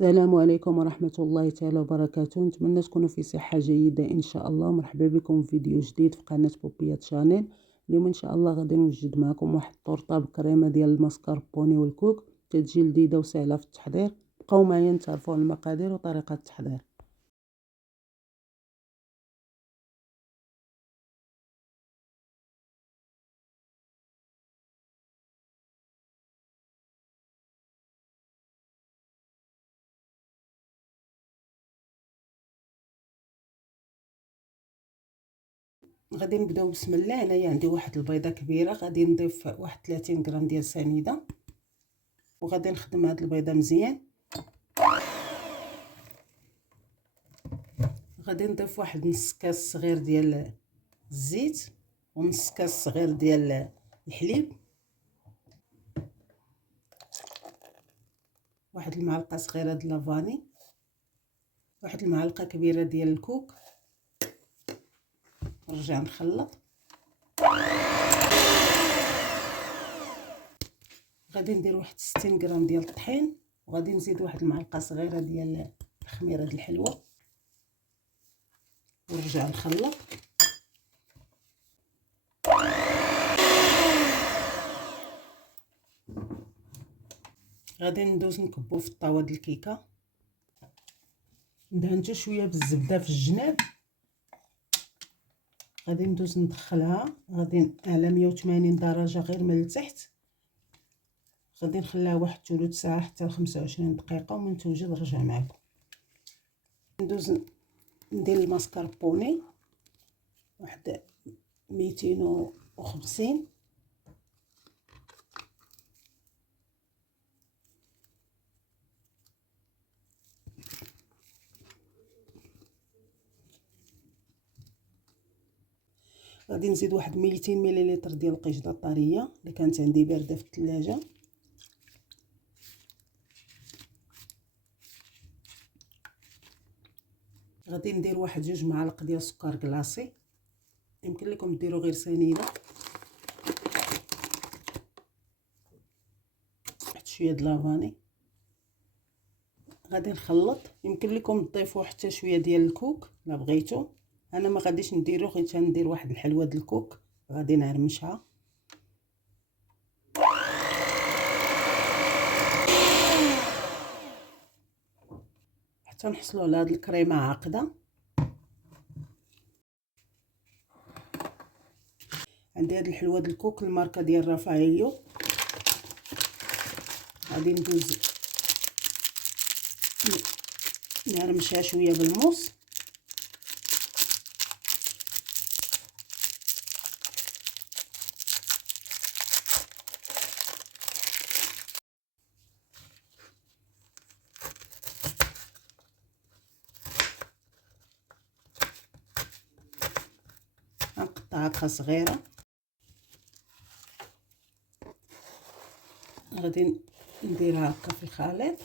السلام عليكم ورحمة الله تعالى وبركاته. نتمنى تكونوا في صحة جيدة إن شاء الله. مرحبا بكم في فيديو جديد في قناة بوبيات شانيل. اليوم إن شاء الله غادي نوجد معكم واحد الطورطة بكريمة ديال المسكربوني والكوك، تتجي لذيذة وسهلة في التحضير. بقاو معايا نتعرفوا على المقادير وطريقة التحضير. غادي نبداو بسم الله. هنايا عندي واحد البيضة كبيرة، غادي نضيف واحد 30 غرام ديال سنيدة، وغادي نخدم هاد البيضة مزيان. غادي نضيف واحد نص كاس صغير ديال الزيت ونص كاس صغير ديال الحليب، واحد المعلقه صغيره د لافاني، واحد المعلقه كبيره ديال الكوك. نرجع نخلط. غادي ندير واحد 60 غرام ديال الطحين، وغادي نزيد واحد المعلقه صغيره ديال الخميره د الحلوه، ونرجع نخلط. غادي ندوز نكبو في الطاوه د الكيكه، ندهن حتى شويه بالزبده في الجناب. غادي ندوز ندخلها، غادي على 180 درجه غير من التحت. غادي نخليها واحد ثلث ساعه حتى ل 25 دقيقه، ومن توجد نرجع معكم. ندوز ندير الماسكربوني واحد 250. غادي نزيد واحد 200 مليلتر ديال القشطه الطريه اللي كانت عندي بارده في الثلاجه. غادي ندير واحد 2 معالق ديال السكر كلاصي، يمكن لكم ديروا غير سنيده. واحد شويه د لافاني. غادي نخلط. يمكن لكم تضيفوا حتى شويه ديال الكوك الا بغيتو، انا ما غاديش نديرو، غير ندير واحد الحلوه د الكوك. غادي نعرمشها. حتى نحصلوا على هاد الكريمه عاقده. عندي هاد الحلوه د الكوك الماركه ديال رافايلو. غادي ندوز نعرمشها شويه بالموس. نقطع هكا صغيره. غادي نديرها هكا في الخليط.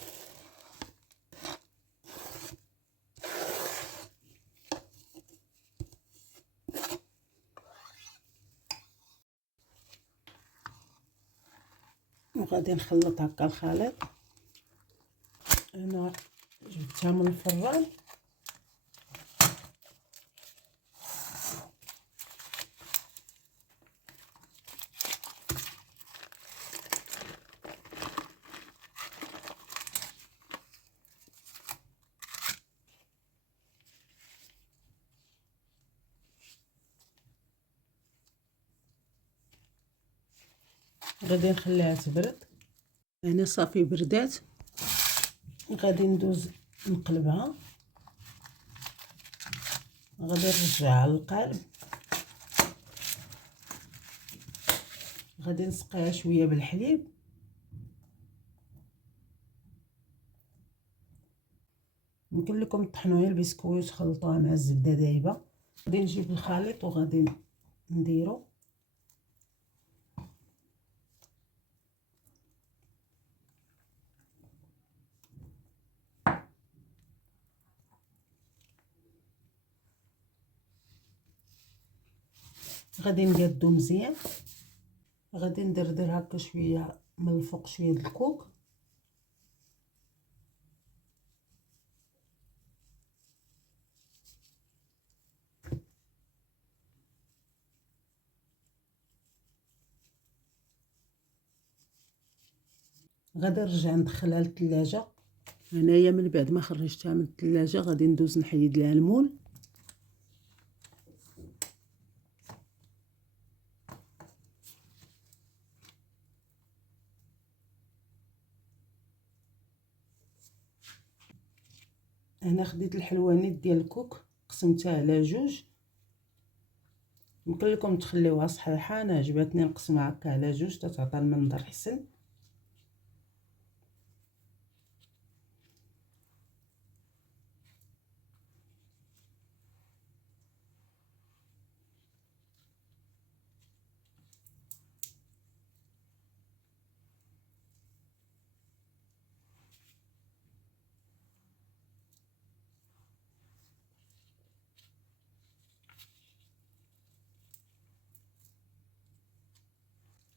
وغادي نخلط هكا الخليط. انا جبتها من الفران. غادي نخليها تبرد. انا صافي بردات. غادي ندوز نقلبها. غادي نرجعها للقالب. غادي نسقيها شويه بالحليب. يمكن لكم تطحنوا غير البسكويت وتخلطوها مع الزبده دايبه. غادي نجيب الخليط وغادي نديرو. غادي نقادو مزيان. غادي ندير هكا شويه من الفوق، شويه د الكوك. غادي نرجع ندخلها للثلاجه. هنايا من بعد ما خرجتها من الثلاجه غادي ندوز نحيد ليها المول. هنا خديت الحلوانيت ديال الكوك قسمتها على جوج. يمكن لكم تخليوها صحيحه، انا عجبتني نقسمها هكا على جوج تعطي المنظر حسن.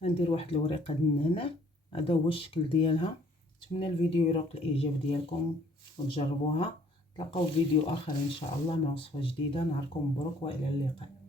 غندير واحد الوريقه النعناع. هذا هو الشكل ديالها. نتمنى الفيديو يروق الاعجاب ديالكم وتجربوها. تلقاو في فيديو اخر ان شاء الله مع وصفه جديده. نهاركم مبروك والى اللقاء.